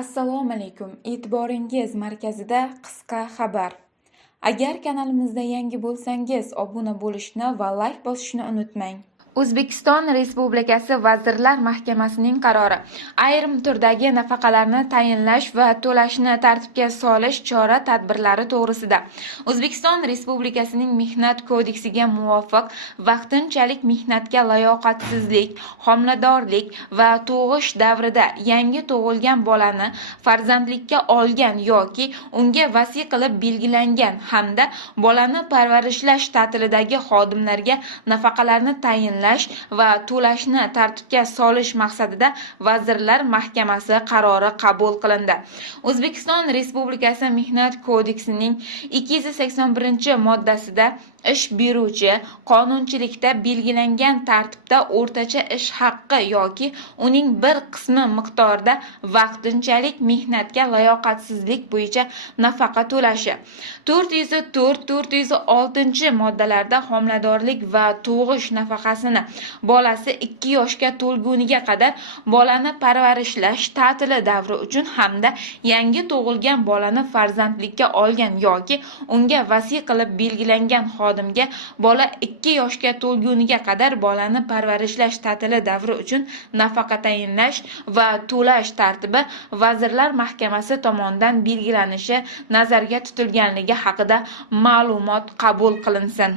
Assalomu alaykum. E'tiboringiz markazida qisqa xabar. Agar kanalimizda yangi bo'lsangiz, obuna bo'lishni va like bosishni unutmang. O'zbekiston Respublikasi Vazirlar Mahkamasining qarori ayrim turdagi nafaqalarni tayinlash va to'lashni tartibga solish chora-tadbirlari to'g'risida O'zbekiston Respublikasining Mehnat kodeksiga muvofiq vaqtinchalik mehnatga layoqatsizlik, homiladorlik va tug'ish davrida yangi tug'ilgan bolani farzandlikka olgan yoki unga vasiy qilib belgilangan hamda bolani parvarishlash ta'tilidagi xodimlarga nafaqalarni tayinlash va to'lashni tartibga solish maqsadida Vazirlar Mahkamasi qarori qabul qilindi. O'zbekiston Respublikasi Mehnat kodeksining 281-moddasida ish beruvchi qonunchilikda belgilangan tartibda o'rtacha ish haqqi yoki uning bir qismi miqdorida vaqtinchalik mehnatga layoqatsizlik bo'yicha nafaqa to'lashi, 404-406-moddalarda homiladorlik va tug'ish nafaqasini bolasi 2 yoshga to'lguniga qadar bolani parvarishlash ta'tili davri uchun hamda yangi tug'ilgan bolani farzandlikka olgan yoki unga vasiy qilib belgilangan xodimga bola 2 yoshga to'lguniga qadar bolani parvarishlash ta'tili davri uchun nafaqa tayinlash va to'lash tartibi Vazirlar Mahkamasi tomonidan belgilanishi nazarda tutilganligi haqida ma'lumot qabul qilinsin.